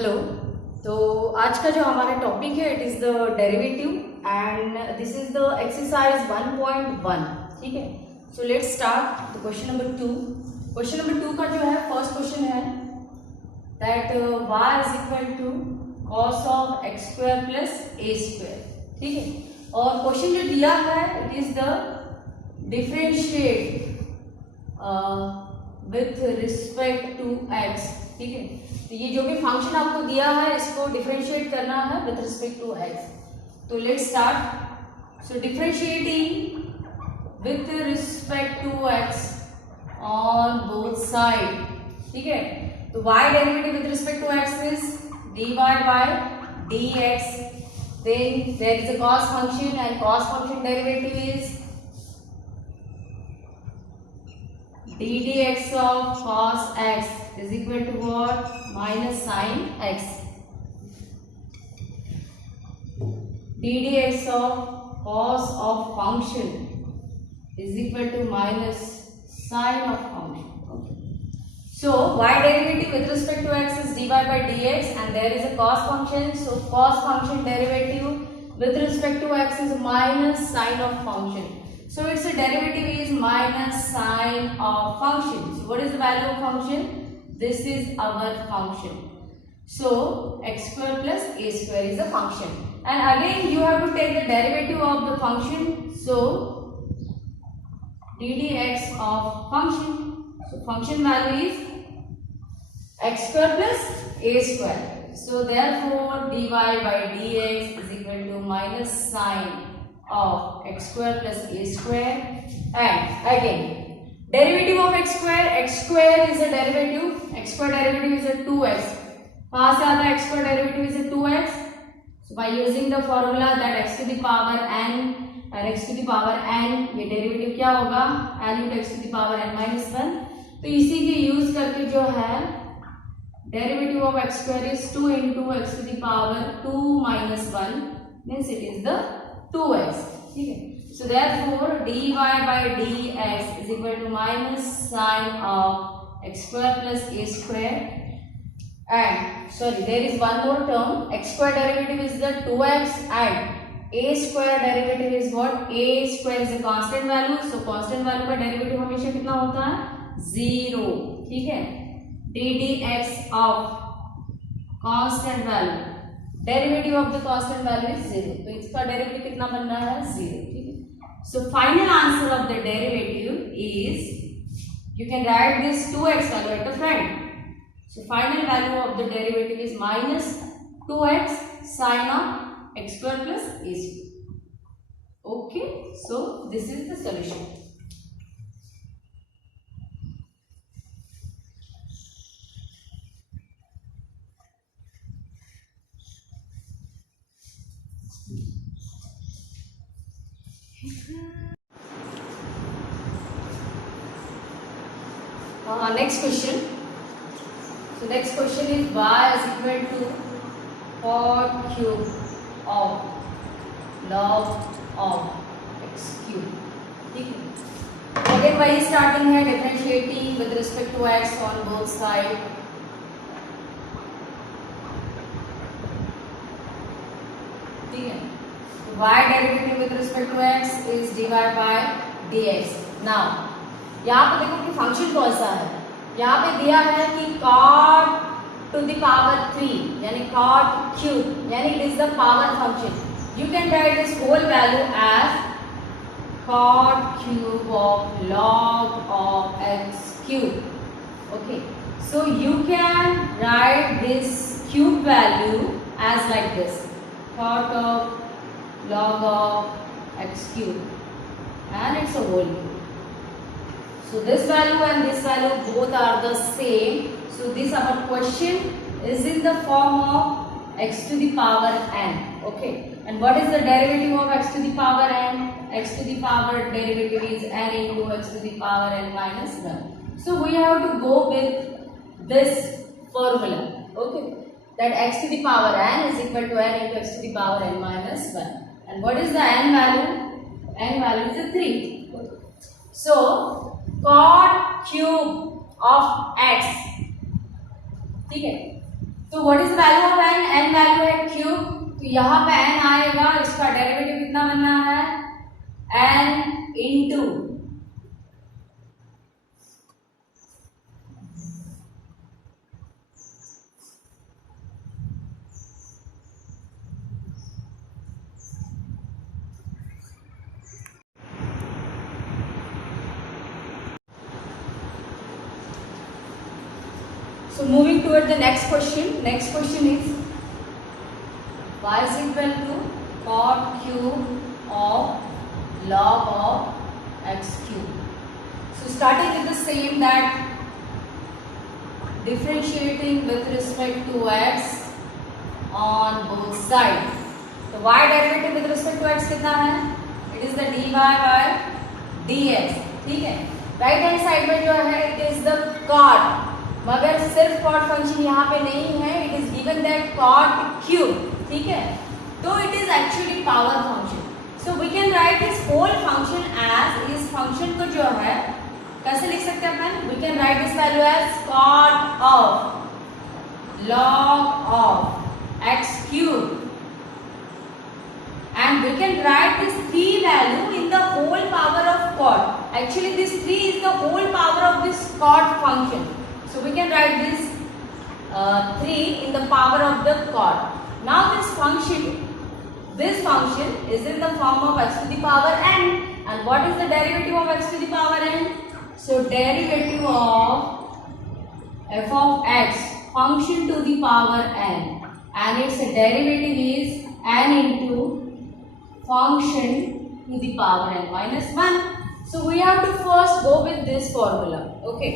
Hello. तो आज का जो हमारा टॉपिक है it is the derivative and this is the exercise 1.1। ठीक है, so let's start the question number 2। Question number 2 का जो है फर्स्ट क्वेश्चन है that y is equal to cos of x square plus a square. ठीक है, और क्वेश्चन जो दिया है it is the differentiate with respect to x। ठीक है, तो ये जो भी फंक्शन आपको दिया है इसको डिफरेंशिएट करना है विथ रिस्पेक्ट टू x। तो let's start. So differentiating with respect to x on both side. ठीक है, तो y derivative with respect to x is dy by dx, then there is a cos function and cos function derivative is d dx of cos x is equal to what? Minus sin x. d dx of cos of function is equal to minus sin of function. Okay. So y derivative with respect to x is dy by dx and there is a cos function. So cos function derivative with respect to x is minus sin of function. So its derivative is minus sin of function. So what is the value of function? This is our function. So x square plus a square is the function. And again you have to take the derivative of the function. So d dx of function. So function value is x square plus a square. So therefore dy by dx is equal to minus sin of x square plus a square. And again derivative of x square is a derivative, x square derivative is a 2x. कहाँ से आता है x square derivative is a 2x? So by using the formula that x to the power n and x to the power n, ये derivative क्या होगा? n into x to the power n minus 1. तो इसी के use करके जो है derivative of x square is 2 into x to the power 2 minus 1 means it is the 2x. ठीक है, so therefore dy by dx is equal to minus sin of x square plus a square. And sorry, there is one more term, x square derivative is the 2x and a square derivative is what? A square is a constant value, so constant value का derivative हमेशा कितना होता है? 0. ठीक है, d dx of constant value, derivative of the constant value is 0, तो इसका derivative कितना बनना है? 0. ठीक है, so final answer of the derivative is, you can write this 2x value at the front. So final value of the derivative is minus 2x sin of x square plus a square. Okay, so this is the solution. Next question. So next question is y is equal to 4 cube of log of x cube. ठीक है, again वही starting है, differentiating with respect to x on both side. ठीक है, y derivative with respect to x is dy by dx. Now यहाँ पे देखो कि फंक्शन कौन सा है. यहाँ पे दिया है कि cot to the power 3 यानी cot cube यानी it is the power function. You can write this whole value as cot cube of log of x cube. Okay, so you can write this cube value as like this, cot of log of x cube, and it's a whole cube. So this value and this value both are the same. So this our question is in the form of x to the power n. Okay, and what is the derivative of x to the power n? X to the power derivative is n into x to the power n minus 1. So we have to go with this formula. Okay, that x to the power n is equal to n into x to the power n minus 1. And what is the n value? N value is a 3. So cot cube of x, ठीक है, तो what is value of n, n value है cube, तो यहाँ पे N आएगा, इसका derivative कितना बनना है, n into So moving toward the next question. Next question is y is equal to cot cube of log of x cube. So starting with the same, that differentiating with respect to x on both sides. So y derivative with respect to x कितना है? It is the dy by dx. ठीक है. Right hand side में जो है it is the cot, मगर सिर्फ cot function यहाँ पे नहीं है, it is given that cot cube. ठीक है, तो it is actually power function. So we can write this whole function as, इस फंक्शन को जो है कैसे लिख सकते हैं अपन, we can write this value as cot of log of x cube, and we can write this 3 value in the whole power of cot. Actually this 3 is the whole power of this cot function. So we can write this 3 in the power of the cot. Now this function is in the form of x to the power n. And what is the derivative of x to the power n? So derivative of f of x function to the power n, and its derivative is n into function to the power n minus 1. So we have to first go with this formula. Okay.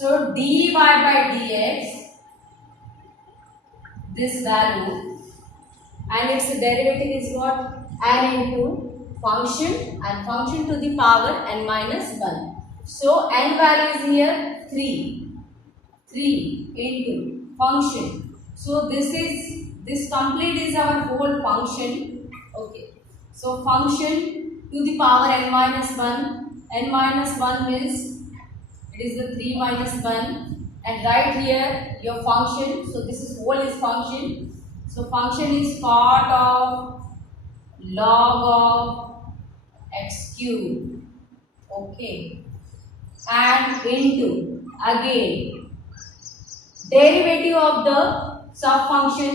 So dy by dx, this value, and its derivative is what, n into function and function to the power n minus 1. So n value is here 3 into function. So this complete is our whole function. Okay. So function to the power n minus 1. N minus 1 means it is the 3 minus 1, and right here your function. So this is whole is function. So function is cot of log of x cube. Okay. And into again derivative of the sub function.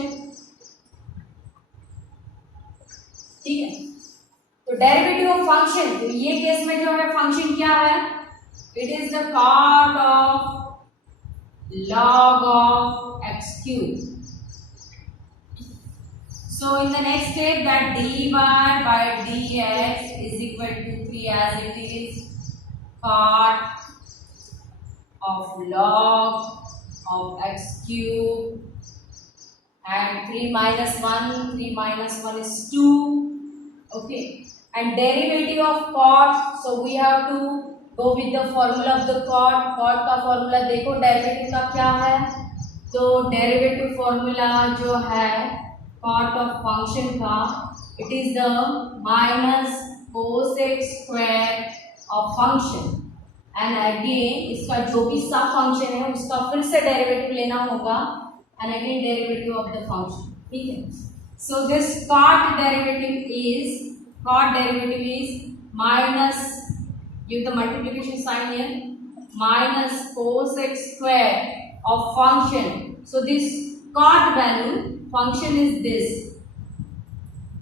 ठीक है, तो derivative of function, तो ये case में जो है function क्या है, it is the cot of log of x cube. So in the next step, that dy by dx is equal to 3 as it is cot of log of x cube, and 3 minus 1 is 2. Okay, and derivative of cot, so we have to go with the formula of the cot. Cot का formula देखो, derivative का क्या है, तो derivative formula जो है cot of function का, it is the minus cosec square of function, and again इसका जो भी सब फंक्शन है उसका फिर से डेरिवेटिव लेना होगा, and again derivative of the function. ठीक है, so this cot derivative is minus, give the multiplication sign here, minus cosec square of function. So this cot value function is this,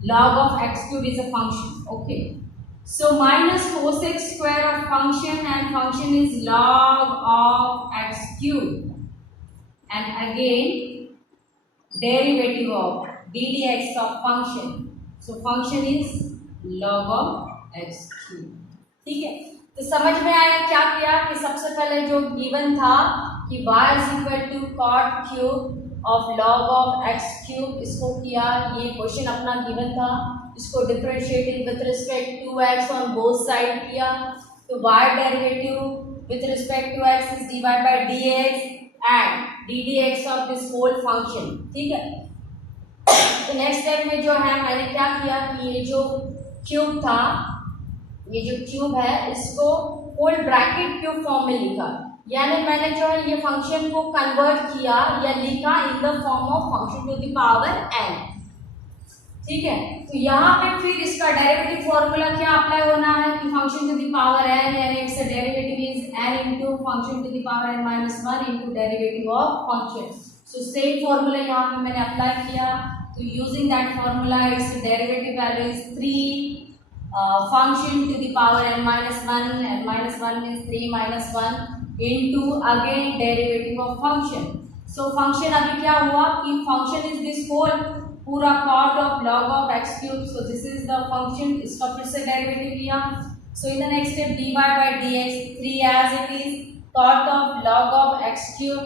log of x cube is a function. Okay, so minus cosec square of function, and function is log of x cube, and again derivative of ddx of function. So function is log of x cube. ठीक है, तो समझ में आया क्या किया, कि सबसे पहले जो गिवन था कि y is equal to cot cube of log of x cube, इसको किया, ये क्वेश्चन अपना गिवन था, इसको differentiating with respect to x on both side किया, तो y derivative with respect to x is dy by dx and ddx of this whole function. ठीक है, तो नेक्स्ट स्टेप में जो है मैंने क्या किया कि ये जो क्यूब था, ये जो क्यूब है इसको होल ब्रैकेट के फॉर्म में लिखा, यानी मैंने जो है ये फंक्शन को कन्वर्ट किया या लिखा in the form of function to the power n। ठीक है, तो यहाँ पे फिर इसका डेरिवेटिव फॉर्मूला क्या अप्लाई होना है कि function to the power n, यानी its derivative is n into function to the power n minus 1 into derivative of function. So same formula यहाँ पे मैंने अप्लाई किया, तो using that formula its derivative value is 3 function to the power n minus 1, n minus 1 means 3 minus 1 into again derivative of function। so function अभी क्या हुआ कि function is this whole पूरा cot of log of x cube, so this is the function, इसका फिर से derivative लिया। so in the next step dy by dx 3 as it is cot of log of x cube,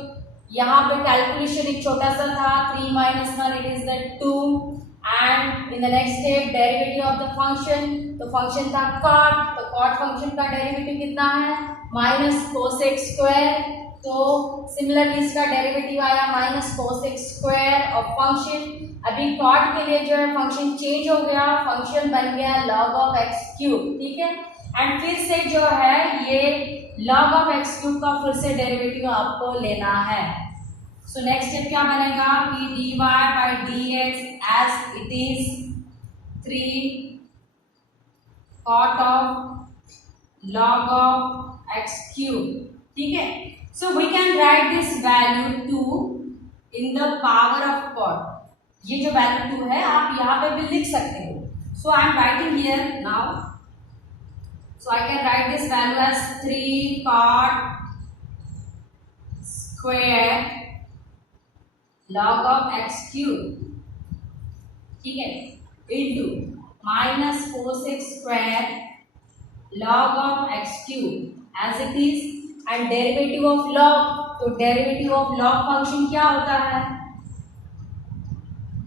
यहाँ पे calculation एक छोटा सा था 3 minus 1 it is the 2 and in the next step derivative of the function, तो function था cot, तो cot function का डेरिवेटिव कितना है माइनस cosec स्क्वायर, तो सिमिलरली इसका डेरिवेटिव आया minus cosec square of function. अभी cot के लिए जो है फंक्शन चेंज हो गया, फंक्शन बन गया log of x क्यूब। ठीक है, एंड फिर से जो है ये log of x क्यूब का फिर से डेरिवेटिव आपको लेना है। सो नेक्स्ट स्टेप क्या बनेगा कि dy by dx as it is 3 cot of log of x cube। ठीक है, so we can write this value 2 in the power of cot। ये जो वैल्यू 2 है आप यहाँ पे भी लिख सकते हो। so I am writing here now, so I can write this value as 3 cot square log of x cube, ठीक है, into minus cosec square log of x cube as it is and derivative of log, तो derivative of log function क्या होता है,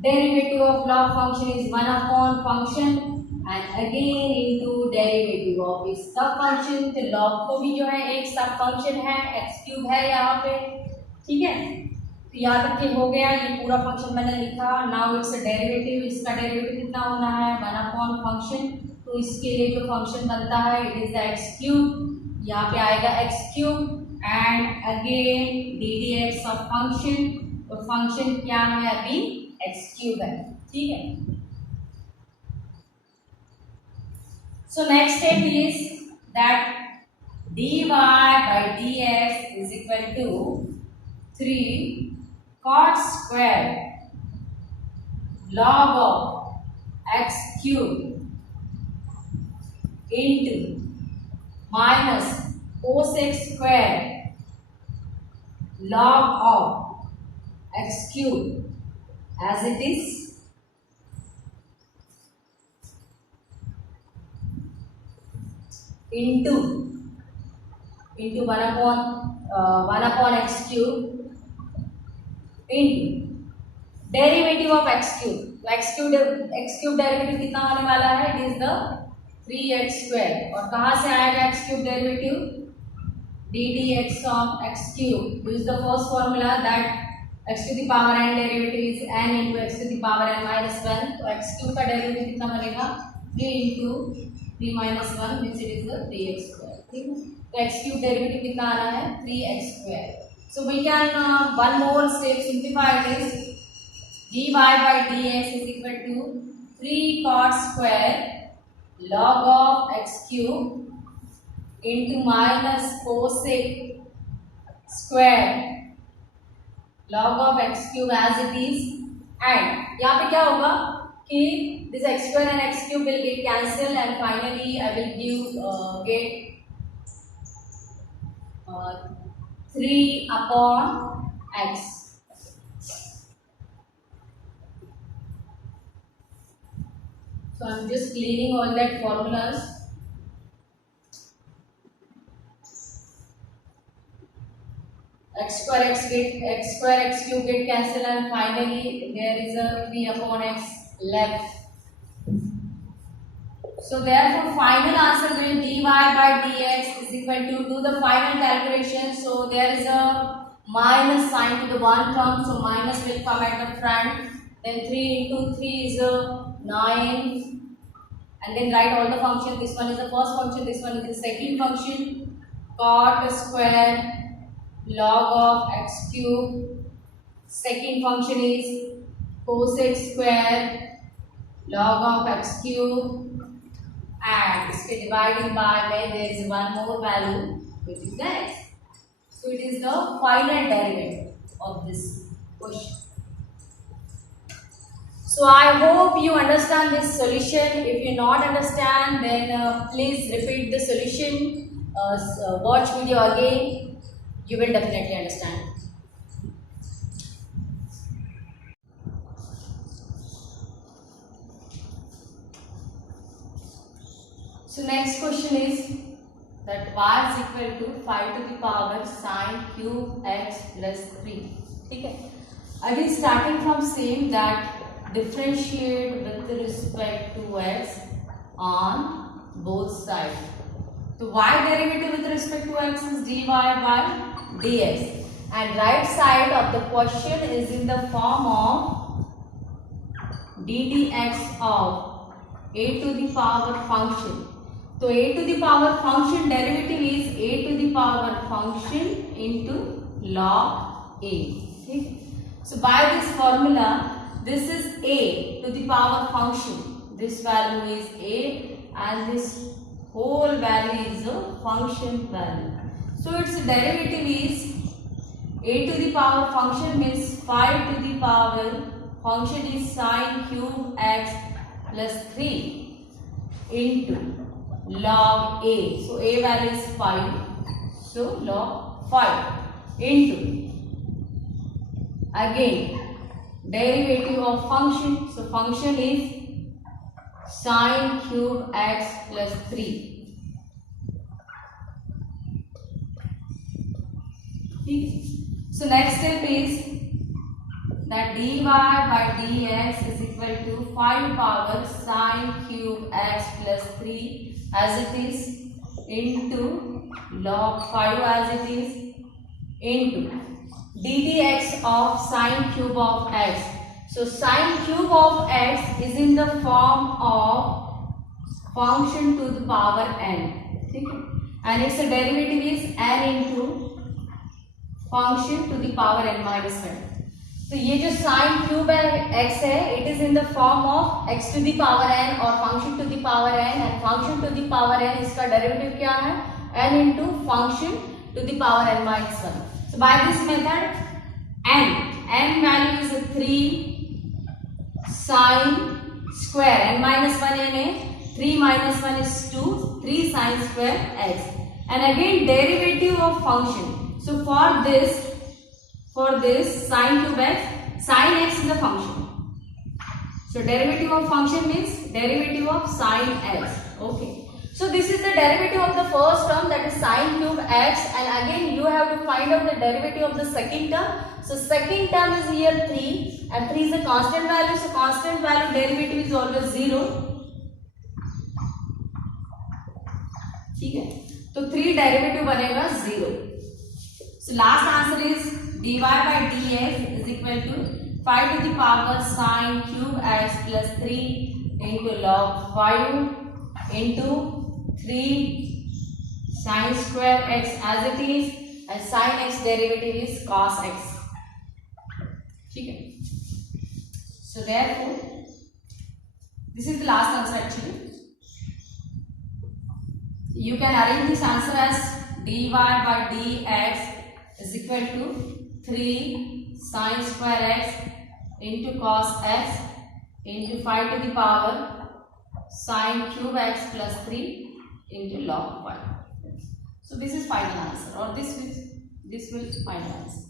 derivative of log function is 1 upon function and again into derivative of इसका function, तो log को भी जो है एक सब function है x cube है यहाँ पे। ठीक है, तो याद रखिए हो गया, ये पूरा फंक्शन मैंने लिखा। नाउ इट्स डेरिवेटिव, इसका डेरिवेटिव कितना होना है 1 अपॉन फंक्शन, तो इसके लिए जो फंक्शन बनता है it is the x cube, यहाँ पे आएगा x cube and again D d x of function, तो फंक्शन क्या है अभी एक्स क्यूब है। ठीक है, so next step is that dy by dx is equal to 3 cot square log of x cube into minus cosec square log of x cube as it is into 1 upon x cube into derivative of x cube, तो x cube derivative कितना होने वाला है it is the 3x square, और कहाँ से आएगा x cube derivative d d x of x cube, use the first formula that x to the power n derivative is n into x to the power n minus 1, तो x cube का derivative कितना बनेगा 3 into 3 minus 1 means it is the 3x square. ठीक है, तो x cube derivative कितना आना है 3x square. So we can one more step simplify this, dy by dx is equal to 3 cot square log of x cube into minus cosec square log of x cube as it is, and यहाँ पे क्या होगा कि this x square and x cube will get cancelled and finally I will get 3 upon x। So I am just cleaning all that formulas। x square x cube get cancelled and finally there is a 3 upon x left। So therefore final answer will dy by dx is equal to, do the final calculation, so there is a minus sign to the one term, so minus will come at the front, then 3 into 3 is a 9, and then write all the function. This one is the first function, this one is the second function, cot square log of x cube. Second function is cosec square log of x cube, and इसके dividing by में there is one more value which is the x. So it is the final derivative of this question. So I hope you understand this solution. If you not understand, then please repeat the solution. Watch video again. You will definitely understand. So next question is that y is equal to 5 to the power sine cube x plus 3. Okay. Again starting from same, that differentiate with respect to x on both sides. So y derivative with respect to x is dy by dx, and right side of the question is in the form of ddx of a to the power function. So a to the power function derivative is a to the power function into log a. Okay. So by this formula, this is a to the power function. This value is a, and this whole value is a function value. So its derivative is a to the power function means 5 to the power function is sine cube x plus 3 into log a. So a value is 5. So log 5 into again derivative of function. So function is sine cube x plus 3. Okay. So next step is that dy by dx is equal to 5 power sine cube x plus 3 as it is into log 5 as it is into ddx of sine cube of x. So sine cube of x is in the form of function to the power n. Okay? And its derivative is n into function to the power n minus 1. तो ये जो sine cube x है, it is in the form of x to the power n or function to the power n, and function to the power n इसका derivative क्या है, n into function to the power n minus 1. So by this method, n value is 3 sine square n minus 1 n है, 3 minus 1 is 2, 3 sine square x, and again derivative of function. So for this sine cube x, sine x is the function. So derivative of function means derivative of sine x. Okay. So this is the derivative of the first term, that is sine cube x, and again you have to find out the derivative of the second term. So second term is here 3, and 3 is a constant value. So constant value derivative is always 0. ठीक है. तो 3 derivative बनेगा 0. So last answer is dy by dx is equal to 5 to the power sine cube x plus 3 into log 5 into 3 sine square x as it is, and sine x derivative is cos x. Okay. So therefore, this is the last answer actually. You can arrange this answer as dy by dx is equal to 3 sine square x into cos x into 5 to the power sine cube x plus 3 into log 5. So this is final answer, or this will final answer.